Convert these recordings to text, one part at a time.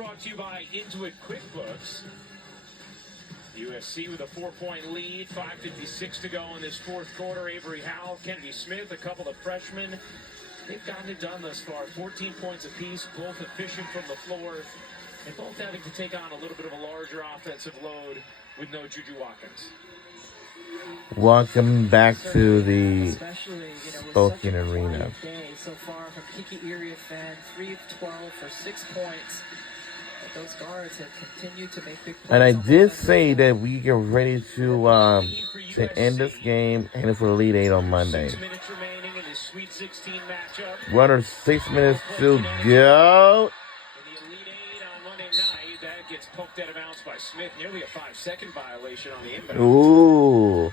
brought to you by Intuit QuickBooks. USC with a 4-point lead, 5:56 to go in this fourth quarter. Avery Howell, Kennedy Smith, a couple of freshmen. They've gotten it done thus far. 14 points apiece, both efficient from the floor, and both having to take on a little bit of a larger offensive load with no Juju Watkins. Welcome back to the Spokane Arena. So far from Kiki Iriafen, 3 of 12 for 6 points. But those guards have continued to make big plays. And I did say that we get ready to end this game and for the Elite Eight on Monday. 6 minutes remaining in this Sweet 16 matchup. We're under 6 minutes to go. In the Elite Eight on Monday night, that gets poked out of bounds by Smith. Nearly a 5-second violation on the inbound. Ooh.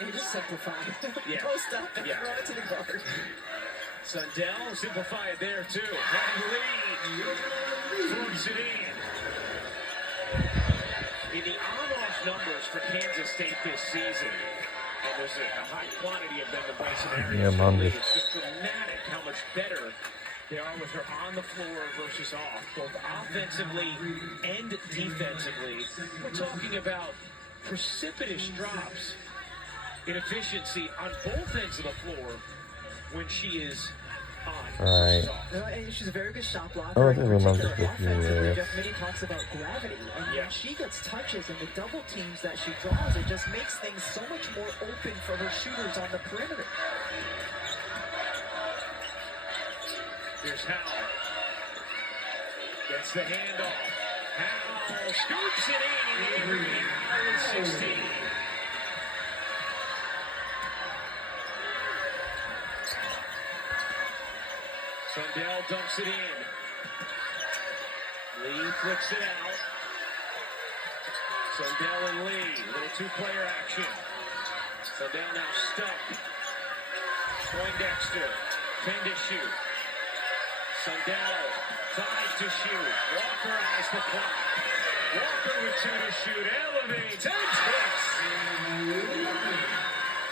He just simplified. Yeah. Post up and throw it to the guard. Sundell simplified there too. Having the lead. Throws it in. In the on-off numbers for Kansas State this season, and there's a high quantity of them in Bryson areas. It's just dramatic how much better they are with her on the floor versus off, both offensively and defensively. We're talking about precipitous drops in efficiency on both ends of the floor when she is on. Right. She's a very good shot blocker. Oh, I think remember Offensively, Jeff Mittie talks about gravity. And when she gets touches and the double teams that she draws, it just makes things so much more open for her shooters on the perimeter. Here's Howell. Gets the handoff. Howell scoops it in. Avery Howell with 16. Sundell dumps it in. Lee flicks it out. Sundell and Lee. Little two-player action. Sundell now stuck. Poindexter. 10 to shoot. Sundell. 5 to shoot. Walker eyes the clock. Walker with 2 to shoot. Elevates. And takes.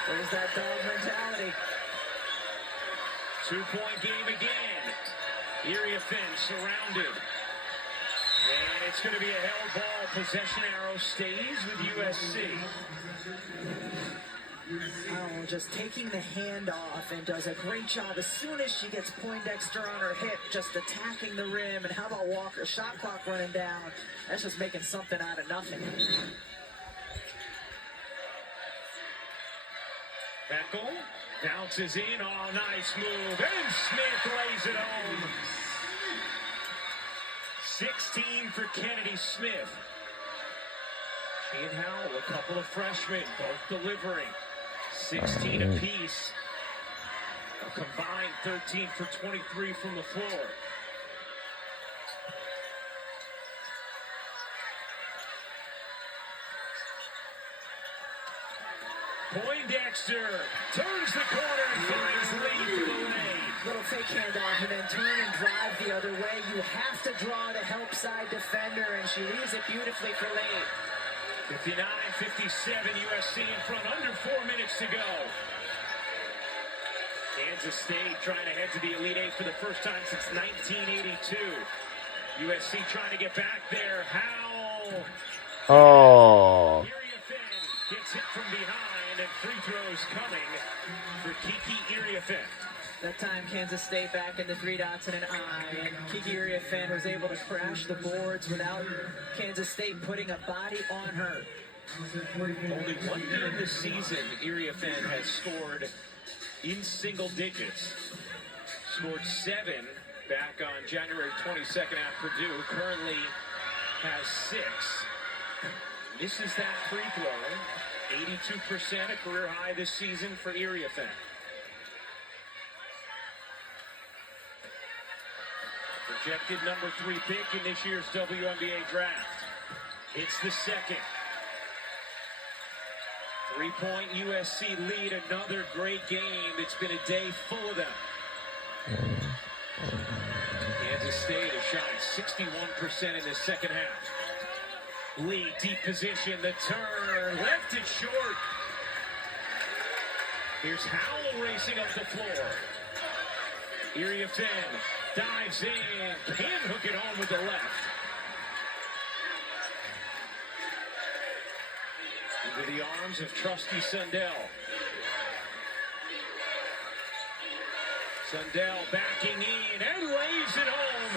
There's that dog mentality. 2-point game again. Iriafen surrounded. And it's going to be a held ball. Possession arrow stays with USC. Oh, just taking the hand off and does a great job as soon as she gets Poindexter on her hip, just attacking the rim. And how about Walker? Shot clock running down. That's just making something out of nothing. Beckel bounces in. Oh, nice move. And Smith lays it home. 16 for Kennedy Smith. She and Howell, a couple of freshmen, both delivering. 16 apiece. A combined 13 for 23 from the floor. Poindexter turns the corner and finds Lee for the lane. Little fake handoff and then turn and drive the other way. You have to draw the help side defender, and she leaves it beautifully for Lee. 59-57, USC in front, under 4 minutes to go. Kansas State trying to head to the Elite Eight for the first time since 1982. USC trying to get back there. Howell. Oh. Iriafen gets hit from behind, and free throws coming for Kiki Iriafen. That time, Kansas State back in the 3 dots and an eye, and Kiki Iriafen was able to crash the boards without Kansas State putting a body on her. Only one game this season, Iriafen has scored in single digits. Scored 7 back on January 22nd at Purdue. Currently has 6. Misses that free throw. 82%, a career high this season for Iriafen. Projected number 3 pick in this year's WNBA draft. It's the second. 3-point USC lead, another great game. It's been a day full of them. Kansas State has shot 61% in the second half. Lee, deep position, the turn, left it short. Here's Howell racing up the floor. Area Finn dives in, can hook it home with the left. Into the arms of trusty Sundell. Sundell backing in and lays it home.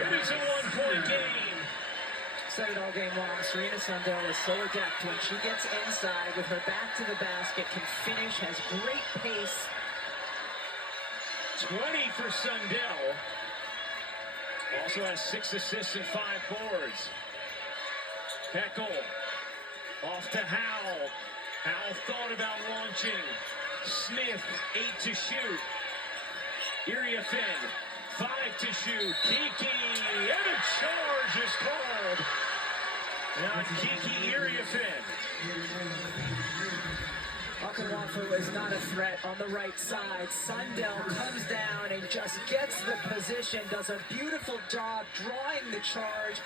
It is a 1-point game. Said it all game long. Serena Sundell is so adept when she gets inside with her back to the basket, can finish, has great pace. 20 for Sundell. Also has 6 assists and 5 boards. Heckel off to Howell. Howell thought about launching. Smith, 8 to shoot. Area Finn, 5 to shoot. Kiki, and a charge is called. Now Kiki, Area Finn. Okawafu is not a threat on the right side. Sundell comes down and just gets the position, does a beautiful job drawing the charge.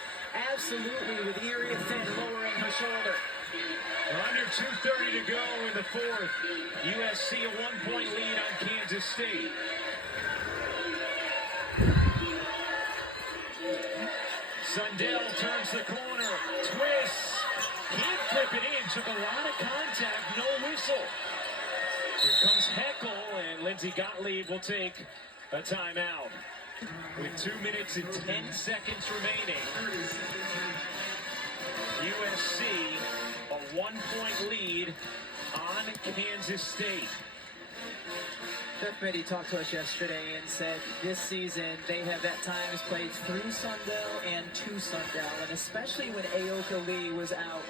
Absolutely, with Area Finn lowering her shoulder. Under 2:30 to go in the fourth. USC a 1-point lead on Kansas State. Sundell turns the corner, twists, can't flip it in, took a lot of contact, no whistle. Here comes Heckel, and Lindsey Gottlieb will take a timeout. With 2 minutes and 10 seconds remaining, USC a 1-point lead on Kansas State. Jeff Mitty talked to us yesterday and said this season they have at times played through Sundell and to Sundell, and especially when Aoka Lee was out.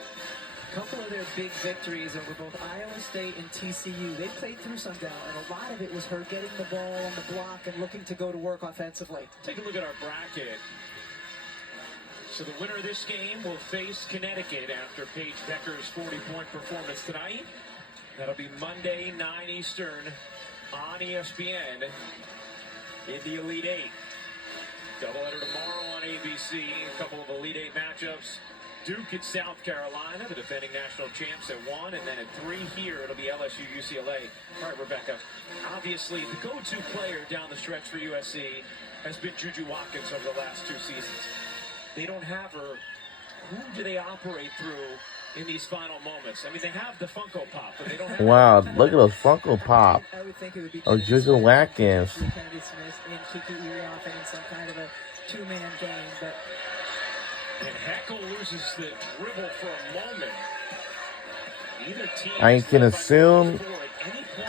A couple of their big victories over both Iowa State and TCU, they played through Sundell, and a lot of it was her getting the ball on the block and looking to go to work offensively. Take a look at our bracket. So the winner of this game will face Connecticut after Paige Becker's 40-point performance tonight. That'll be Monday, 9 Eastern on ESPN in the Elite Eight. Doubleheader tomorrow on ABC. A couple of Elite Eight matchups. Duke at South Carolina, the defending national champs at 1, and then at 3 here, it'll be LSU, UCLA. All right, Rebecca, obviously the go-to player down the stretch for USC has been Juju Watkins over the last 2 seasons. They don't have her. Who do they operate through in these final moments? I mean, they have the Funko Pop, but they don't have... Wow, look at those Funko Pop. I would think it would be Oh, Juju Watkins. Kennedy Smith and Kiki Iriafen in some kind of a 2-man game, but... And Heckel loses the dribble for a moment. Either team I can assume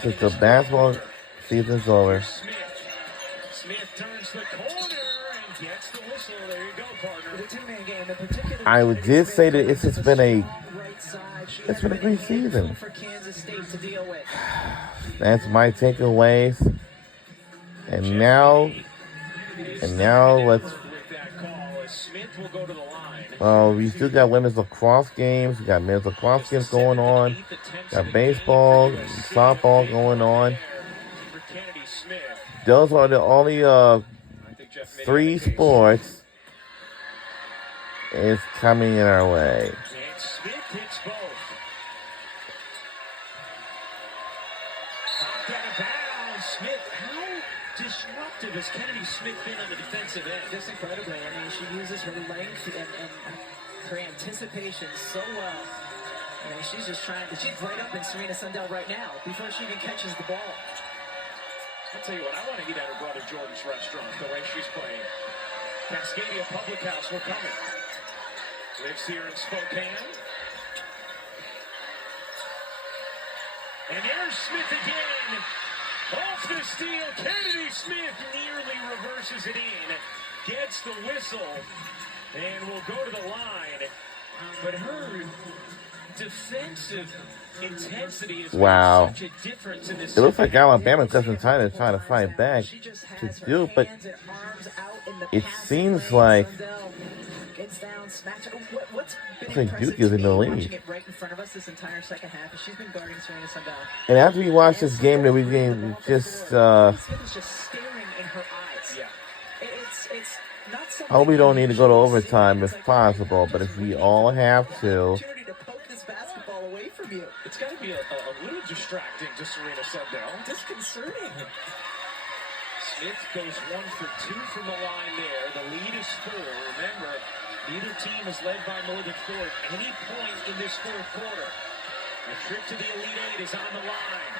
that the basketball season's over. Smith turns the corner and gets the whistle. There you go, partner. The 2-man game, the particular I did say that it's been a it's been a great season. For Kansas State to deal with. That's my takeaways. And now let's. Smith will go to the line. We still got women's lacrosse games. We got men's lacrosse games going on. Got baseball, softball going on. Those are the only 3 sports is coming in our way. And Smith hits both. Knocked out of bounds. Smith, how disruptive has Kennedy Smith been on the defensive end? Just incredibly. I mean, she uses her length and her anticipation so well. I mean, she's just trying to... She's right up in Serena Sundell right now before she even catches the ball. I'll tell you what, I want to eat at her brother Jordan's restaurant the way she's playing. Cascadia Public House, we're coming. Lives here in Spokane. And there's Smith again. Off the steal, Kennedy Smith nearly reverses it in. Gets the whistle and will go to the line. But her defensive intensity is such a difference in this. It looks like Alabama doesn't try to fight back to do, but it seems like Duke is in the lead. Right in front of us this entire second half. She's been guarding Serena Sundell. And after we watch this game, that we can just Smith is just staring in her eyes. Yeah. It's not something. I hope we don't need to go to overtime if possible, but if we all have to. Opportunity to poke this basketball away from you. It's got to be a little distracting to Serena Sundell. Disconcerting. Smith goes 1 for 2 from the line there. The lead is 4. Remember, neither team is led by more than 4 at any point in this fourth quarter. A trip to the Elite Eight is on the line.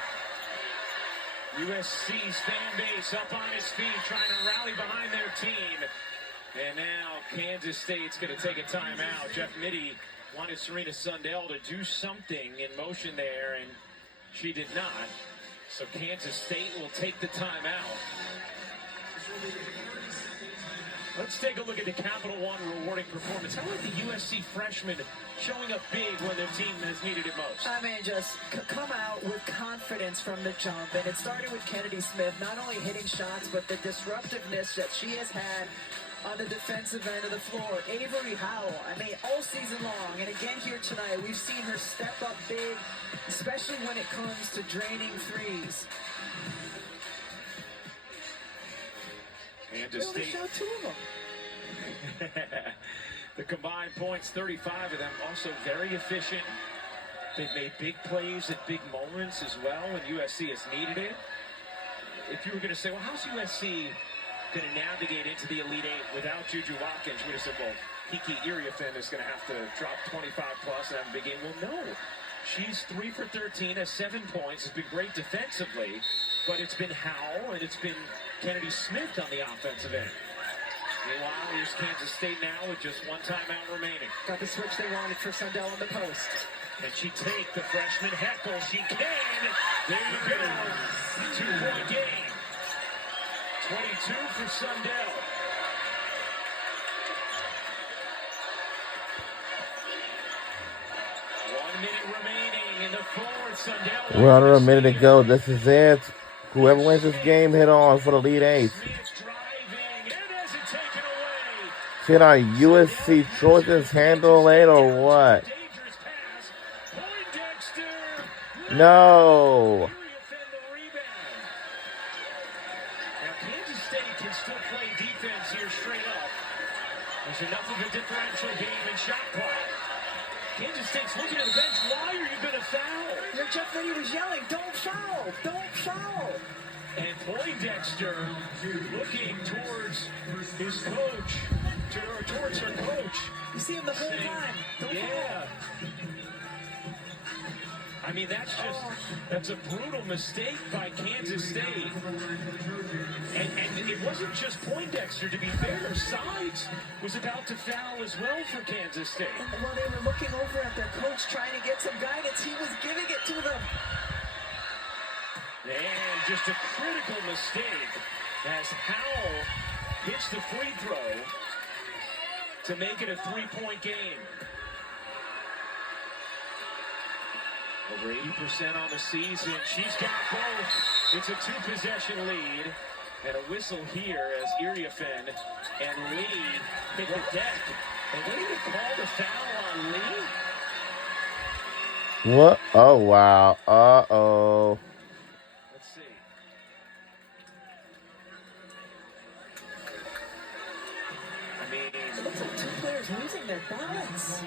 USC's fan base up on its feet, trying to rally behind their team. And now Kansas State's going to take a timeout. Jeff Mittie wanted Serena Sundell to do something in motion there, and she did not. So Kansas State will take the timeout. Let's take a look at the Capital One rewarding performance. How about the USC freshmen showing up big when their team has needed it most? I mean, just come out with confidence from the jump. And it started with Kennedy Smith, not only hitting shots, but the disruptiveness that she has had on the defensive end of the floor. Avery Howell, I mean, all season long, and again here tonight, we've seen her step up big, especially when it comes to draining threes. Kansas State. Two of them. The combined points, 35 of them, also very efficient. They've made big plays at big moments as well when USC has needed it. If you were going to say, well, how's USC going to navigate into the Elite Eight without Juju Watkins? You would have said, well, Kiki Iriafen is going to have to drop 25 plus and have a big game. Well, no. She's 3 for 13, has 7 points, has been great defensively, but it's been Howell and it's been Kennedy Smith on the offensive end. Meanwhile, here's Kansas State now with just one timeout remaining. Got the switch they wanted for Sundell on the post. Can she take the freshman heckle? She can. There you go. 2-point game. 22 for Sundell. Remaining in the fourth. Sundell. We're under a minute to go. This is it. Whoever wins this game, hit on for the Elite Eight. Should our USC Trojans handle it or what? No. Now Kansas State can still play defense here straight up. There's enough of a differential game and shot clock. Kansas State's looking at the bench. Why are you going to foul? Your Jeff Mittie was yelling, don't foul, don't foul. And Poindexter looking towards his coach, towards her coach. You see him the whole time. Don't foul. I mean, that's a brutal mistake by Kansas State. And it wasn't just Poindexter, to be fair. Sides was about to foul as well for Kansas State. And while they were looking over at their coach trying to get some guidance, he was giving it to them. And just a critical mistake as Howell hits the free throw to make it a 3-point game. Over 80% on the season. She's got both. It's a 2-possession lead. And a whistle here as Iriafen and Lee hit the deck. And they even called a foul on Lee. What? Oh, wow. Uh-oh. Let's see. I mean, It looks like two players losing their balance.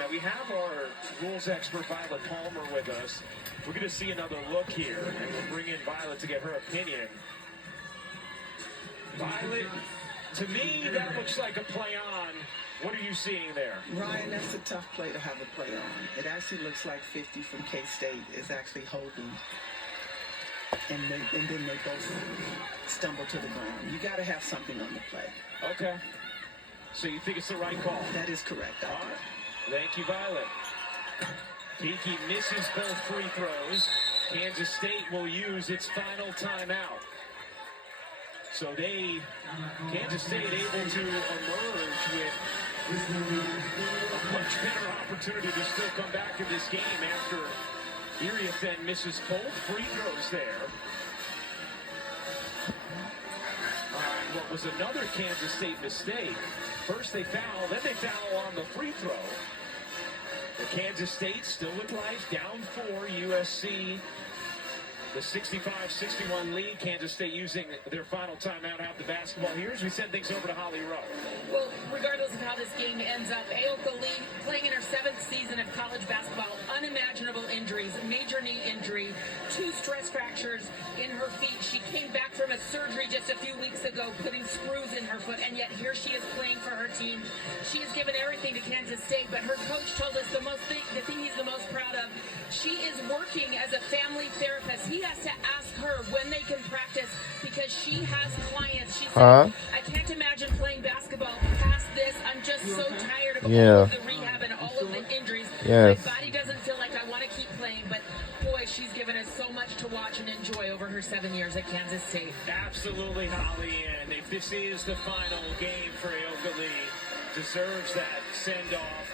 Now we have our rules expert Violet Palmer with us. We're going to see another look here, and we'll bring in Violet to get her opinion. Violet, to me, that looks like a play on. What are you seeing there? Ryan, that's a tough play to have a play on. It actually looks like 50 from K-State is actually holding. And then they both stumble to the ground. You got to have something on the play. Okay. So you think it's the right call? That is correct. All right. Thank you, Violet. Kiki misses both free throws. Kansas State will use its final timeout. So Kansas State able to emerge with a much better opportunity to still come back in this game after Iriafen misses both free throws there. What was another Kansas State mistake. First they foul, then they foul on the free throw. The Kansas State still with life, down 4, USC. The 65-61 lead. Kansas State using their final timeout out the basketball here as we send things over to Holly Rowe. Well, regardless of how this game ends up, Aoka Lee playing in her 7th season of college basketball, unimaginable injuries, major knee injury, 2 stress fractures in her feet. She came back from a surgery just a few weeks ago, putting screws in her foot, and yet here she is playing for her team. She has given everything to Kansas State, but her coach told us the thing he's the most proud of, she is working as a family therapist. He has to ask her when they can practice because she has clients. She said, I can't imagine playing basketball past this. I'm just so tired of all of the rehab and all of the injuries. My body doesn't feel like I want to keep playing, but boy, she's given us so much to watch and enjoy over her 7 years at Kansas State. Absolutely, Holly, and if this is the final game for Aoka Lee, deserves that send-off.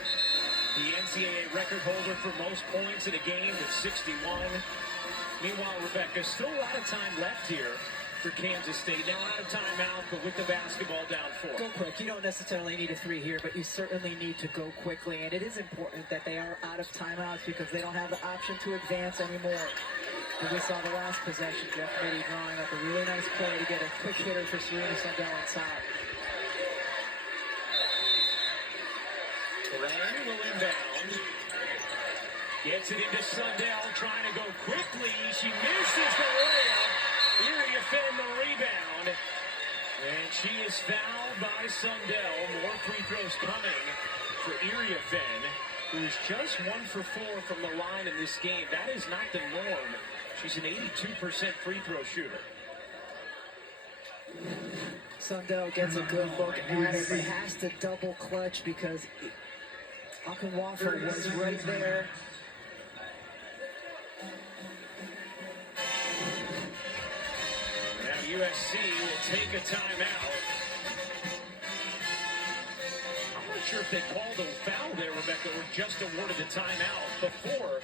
The NCAA record holder for most points in a game with 61. Meanwhile, Rebecca, still a lot of time left here for Kansas State. Now out of timeout, but with the basketball down 4. Go quick. You don't necessarily need a 3 here, but you certainly need to go quickly. And it is important that they are out of timeouts because they don't have the option to advance anymore. And we saw the last possession, Jeff Mitty drawing up a really nice play to get a quick hitter for Serena Sundell inside. Lang will inbound. Gets it into Sundell, trying to go quickly. She misses the layup. Iria Finn the rebound. And she is fouled by Sundell. More free throws coming for Iria Finn, who is just 1 for 4 from the line in this game. That is not the norm. She's an 82% free throw shooter. Sundell gets a good look at it, but has to double clutch because Akinwafa was right there. Now USC will take a timeout. I'm not sure if they called a foul there, Rebecca, or just awarded the timeout before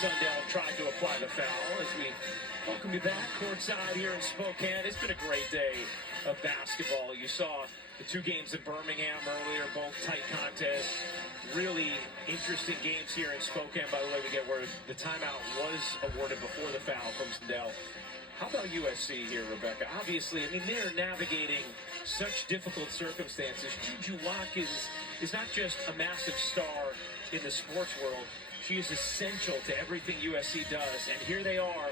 Sundell tried to apply the foul. As we welcome you back courtside here in Spokane. It's been a great day of basketball. You saw the 2 games in Birmingham earlier, both tight contests. Really interesting games here in Spokane, by the way, we get where the timeout was awarded before the foul from Sundell. How about USC here, Rebecca? Obviously, I mean, they're navigating such difficult circumstances. Juju Watkins is not just a massive star in the sports world. She is essential to everything USC does, and here they are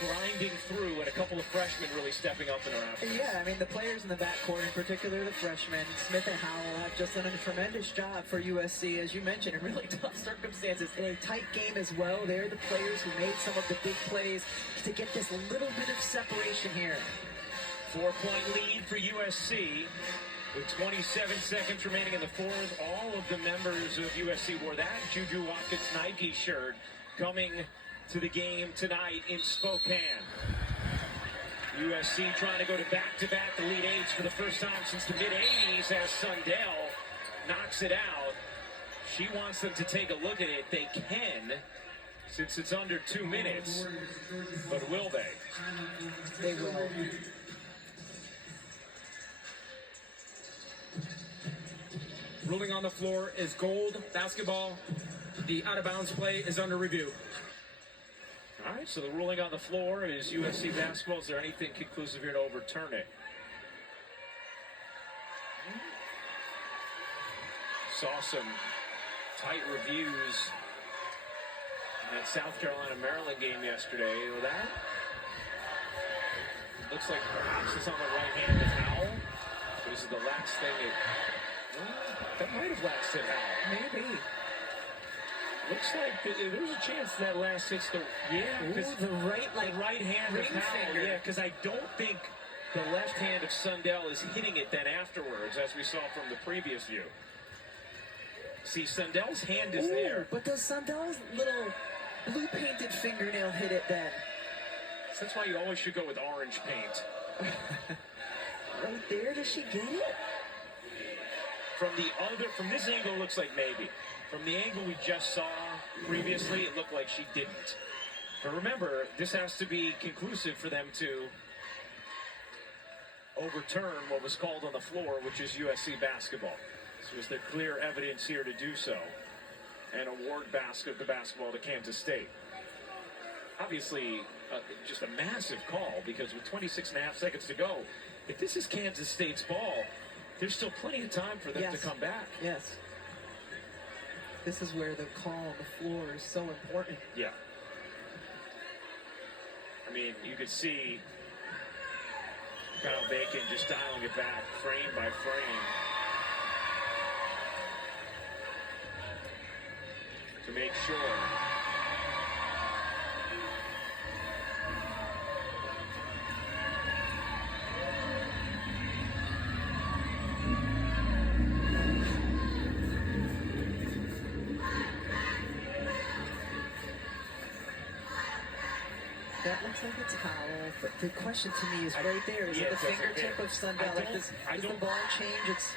grinding through, and a couple of freshmen really stepping up in their absence. Yeah, I mean, the players in the backcourt, in particular the freshmen, Smith and Howell, have just done a tremendous job for USC, as you mentioned, in really tough circumstances. In a tight game as well, they're the players who made some of the big plays to get this little bit of separation here. 4-point lead for USC. With 27 seconds remaining in the fourth, all of the members of USC wore that Juju Watkins Nike shirt coming to the game tonight in Spokane. USC trying to go to back-to-back Elite Eights for the first time since the mid-'80s as Sundell knocks it out. She wants them to take a look at it. They can, since it's under 2 minutes. But will they? They will. Ruling on the floor is gold basketball. The out-of-bounds play is under review. All right, so the ruling on the floor is USC basketball. Is there anything conclusive here to overturn it? Saw some tight reviews in that South Carolina-Maryland game yesterday. Well, that looks like perhaps it's on the right hand of Howell. This is the last thing that might have lasted Howell. Maybe. Looks like there's a chance that last hits the the right hand of ring Howell. finger. Yeah, because I don't think the left hand of Sundell is hitting it then afterwards, as we saw from the previous view. See, Sundell's hand is there. But does Sundell's little blue painted fingernail hit it then? So that's why you always should go with orange paint. Right there, does she get it? From this angle, it looks like maybe. From the angle we just saw previously, it looked like she didn't. But remember, this has to be conclusive for them to overturn what was called on the floor, which is USC basketball. So is there clear evidence here to do so and award the basketball to Kansas State? Obviously, just a massive call, because with 26.5 seconds to go, if this is Kansas State's ball, there's still plenty of time for them to come back. Yes. This is where the call on the floor is so important. Yeah. mean, you could see Kyle Bacon just dialing it back frame by frame to make sure. That looks like a towel, but the question to me is right there. Is it the fingertip of Sundell? Like does the ball change its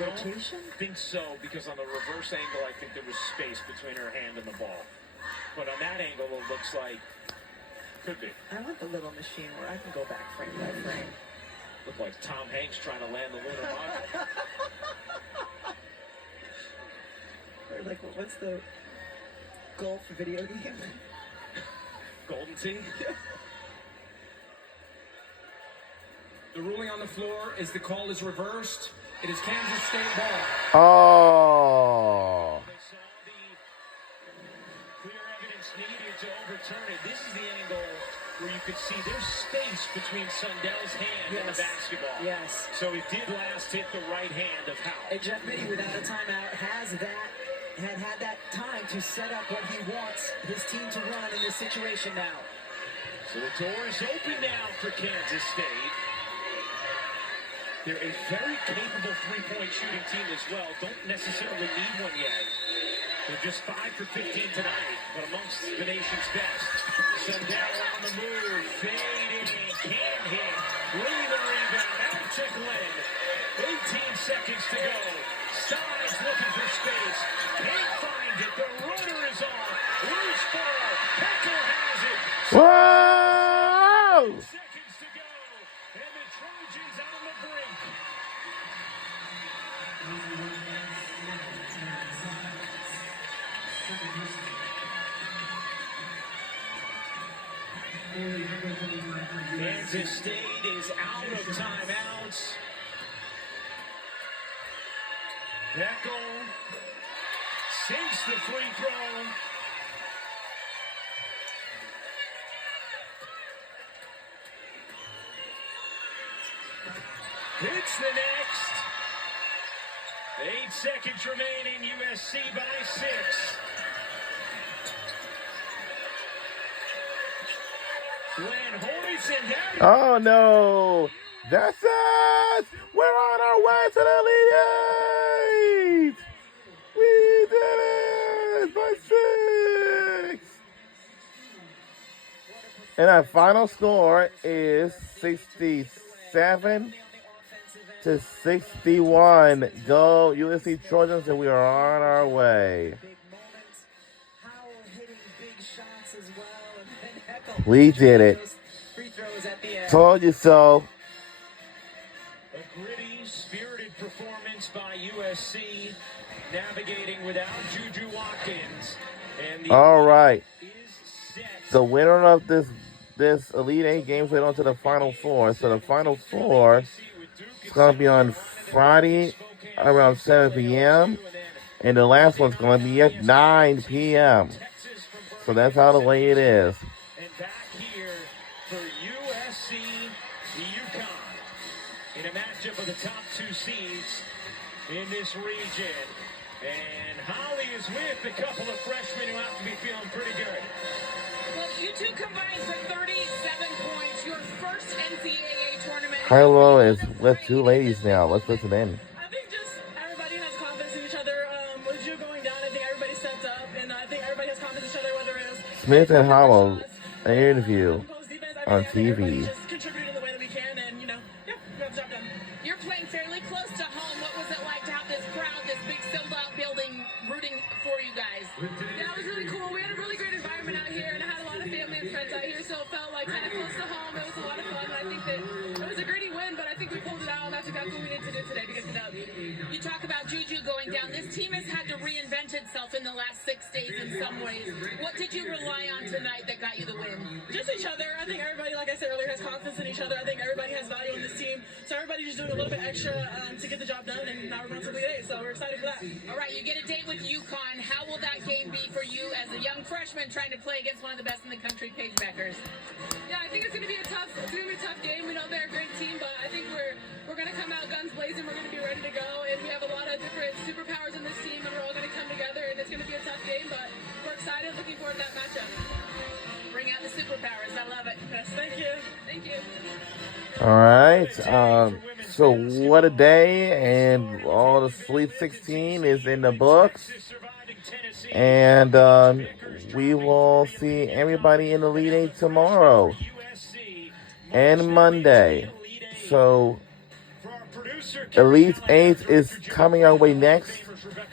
rotation? I think so, because on the reverse angle, I think there was space between her hand and the ball. But on that angle, it looks like could be. I want the little machine where I can go back frame by frame. Look like Tom Hanks trying to land the lunar module. Or like, what's the golf video game? Golden Tee. The ruling on the floor is the call is reversed. It is Kansas State ball. Oh. They saw the clear evidence needed to overturn it. This is the angle where you could see there's space between Sundell's hand and the basketball. Yes. So it did last hit the right hand of Howell. And Jeff Mitty, without a timeout, had that time to set up what he wants his team to run in this situation now. So the door is open now for Kansas State. They're a very capable three-point shooting team as well. Don't necessarily need one yet. They're just 5 for 15 tonight, but amongst the nation's best. Sundell on the move, fading, can't hit. Lee the rebound, out to Glenn. 18 seconds to go. Steins looking for space. Can't find it. The runner is on. Loose ball. Heckle has it. Whoa! Seconds to go. And the Trojans on the brink. Kansas State is out of timeouts. Heckle sinks the free throw. Hits the next. 8 seconds remaining. USC by 6. Glenn Hoyce and Harry. Oh no! That's us! We're on our way to the Elite Eight! We did it! By 6! And our final score is 67 to 61. Go USC Trojans, and we are on our way. Big moments. Howell hitting big shots as well. And then Heckle. We did it. Free throws at the end. Told you so. A gritty, spirited performance by USC, navigating without Juju Watkins. And the All right. is set. The winner of this Elite Eight games went on to the Final Four. So the Final Four is going to be on Friday around 7 p.m. And the last one's going to be at 9 p.m. So that's how the way it is. And back here for USC UConn in a matchup of the top 2 seeds in this region. And Holly is with a couple of freshmen who have to be feeling pretty good. Well, you two combined for 37 points. Your first NCAA tournament. Carlo is with 2 ladies now. Let's listen in. I think just everybody has confidence in each other. With you going down, I think everybody stepped up, and I think everybody has confidence in each other, whether it's Smith and Howell, an interview post defense, on everything. I think TV. everybody just contributed in the way that we can, and we got the job done. You're playing fairly close to home. What was it like to have this crowd, this big sold-out building rooting for you guys? Yeah, it was really cool. We had a really great environment out here, and I had a lot of family and friends out here, so it felt like kind of close to home. It was a lot of fun, and I think that it was a gritty win, but I think we pulled it out, and that's exactly what we needed to do today to get the dub. You talk about Juju going down. This team has had to reinvent itself in the last 6 days in some ways. What did you rely on tonight that got you the win? Just each other. I think everybody, like I said earlier, has confidence in each other. I think everybody has value in this team, so everybody's just doing a little bit extra to get the job done, and now we're going to the Elite Eight, so we're excited for that. All right, you get a date with UConn. How will that game be for you as a young freshman trying to play against one of the best in the country, Paige Beckers? Yeah, I think and we're going to be ready to go. And we have a lot of different superpowers in this team, and we're all going to come together, and it's going to be a tough game, but we're excited, looking forward to that matchup. Bring out the superpowers. I love it. Yes, thank you. Thank you. All right. So what a day, and all the Sweet 16 is in the books. And we will see everybody in the Elite Eight tomorrow and Monday. So Elite Eight is coming our way next.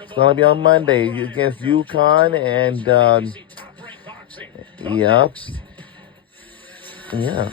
It's going to be on Monday against UConn and, yep. Yeah.